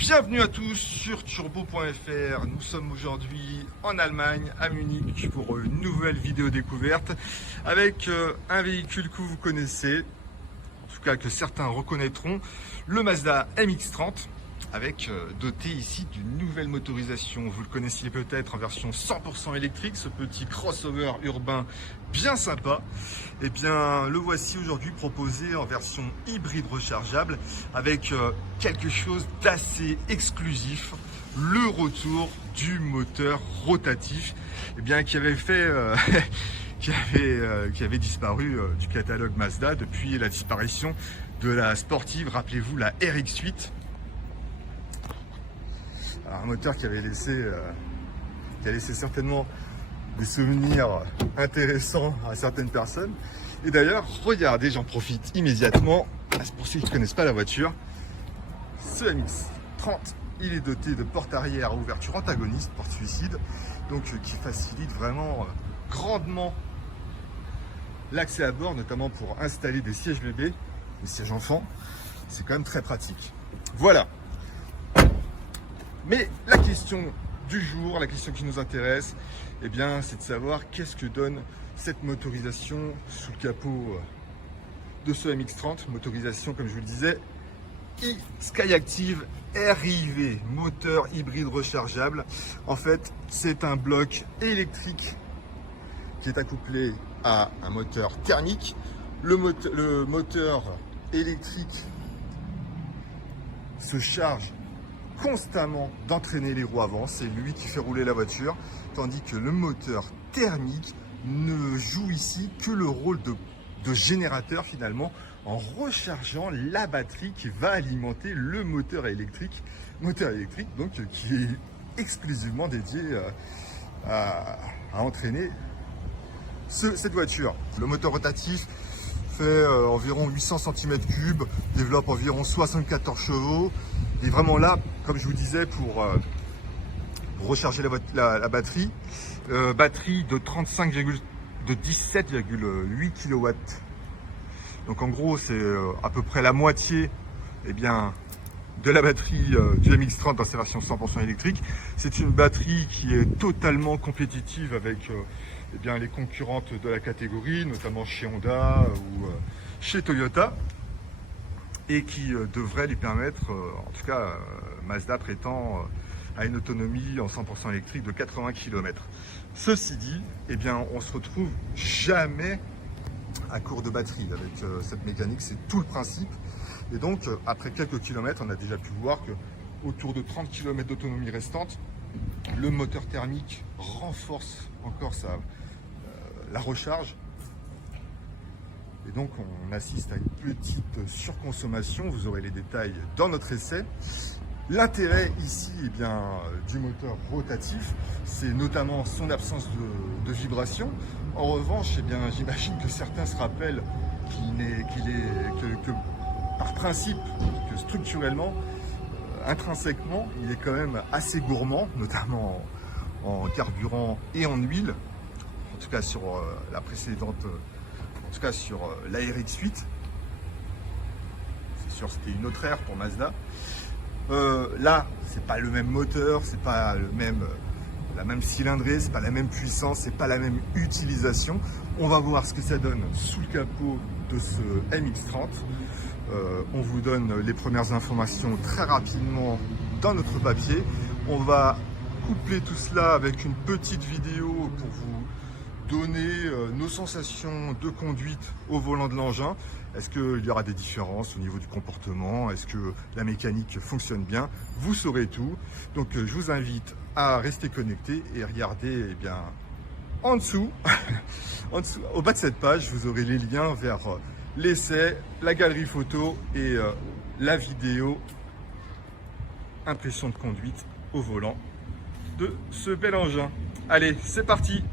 Bienvenue à tous sur turbo.fr. Nous sommes aujourd'hui en Allemagne, à Munich, pour une nouvelle vidéo découverte avec un véhicule que vous connaissez, en tout cas que certains reconnaîtront, le Mazda MX-30, avec doté ici d'une nouvelle motorisation. Vous le connaissiez peut-être en version 100% électrique, ce petit crossover urbain bien sympa. Et bien le voici aujourd'hui proposé en version hybride rechargeable avec quelque chose d'assez exclusif, le retour du moteur rotatif, et bien qui avait fait qui avait disparu du catalogue Mazda depuis la disparition de la sportive, rappelez-vous, la RX-8. Un moteur qui avait laissé certainement des souvenirs intéressants à certaines personnes. Et d'ailleurs, regardez, j'en profite immédiatement, pour ceux qui ne connaissent pas la voiture, ce MX-30, il est doté de porte arrière à ouverture antagoniste, porte suicide, donc qui facilite vraiment grandement l'accès à bord, notamment pour installer des sièges bébés, des sièges enfants. C'est quand même très pratique. Voilà. Mais la question du jour, la question qui nous intéresse, eh bien, c'est de savoir qu'est-ce que donne cette motorisation sous le capot de ce MX-30. Motorisation, comme je vous le disais, Skyactiv RIV, moteur hybride rechargeable. En fait, c'est un bloc électrique qui est accouplé à un moteur thermique. Le moteur électrique se charge constamment d'entraîner les roues avant, c'est lui qui fait rouler la voiture, tandis que le moteur thermique ne joue ici que le rôle de générateur finalement, en rechargeant la batterie qui va alimenter le moteur électrique donc qui est exclusivement dédié à entraîner cette voiture. Le moteur rotatif fait environ 800 cm3, développe environ 74 chevaux. Et vraiment là, comme je vous disais, pour recharger la batterie, batterie de 17,8 kW. Donc en gros, c'est à peu près la moitié de la batterie du MX-30 dans sa version 100% électrique. C'est une batterie qui est totalement compétitive avec les concurrentes de la catégorie, notamment chez Honda ou chez Toyota, et qui devrait lui permettre, en tout cas Mazda prétend à une autonomie en 100% électrique de 80 km. Ceci dit, on se retrouve jamais à court de batterie avec cette mécanique, c'est tout le principe. Et donc après quelques kilomètres, on a déjà pu voir que autour de 30 km d'autonomie restante, le moteur thermique renforce encore la recharge. Et donc on assiste à une petite surconsommation, vous aurez les détails dans notre essai. L'intérêt ici du moteur rotatif, c'est notamment son absence de vibration. En revanche, j'imagine que certains se rappellent que par principe, que structurellement, intrinsèquement, il est quand même assez gourmand, notamment en carburant et en huile, en tout cas sur la précédente. En tout cas sur la RX-8, c'est sûr c'était une autre ère pour Mazda. Là, c'est pas le même moteur, c'est pas la même cylindrée, c'est pas la même puissance, c'est pas la même utilisation. On va voir ce que ça donne sous le capot de ce MX-30. On vous donne les premières informations très rapidement dans notre papier. On va coupler tout cela avec une petite vidéo pour vous donner nos sensations de conduite au volant de l'engin. Est-ce qu'il y aura des différences au niveau du comportement? Est-ce que la mécanique fonctionne bien? Vous saurez tout. Donc je vous invite à rester connecté et regarder en dessous, au bas de cette page, vous aurez les liens vers l'essai, la galerie photo et la vidéo impression de conduite au volant de ce bel engin. Allez, c'est parti!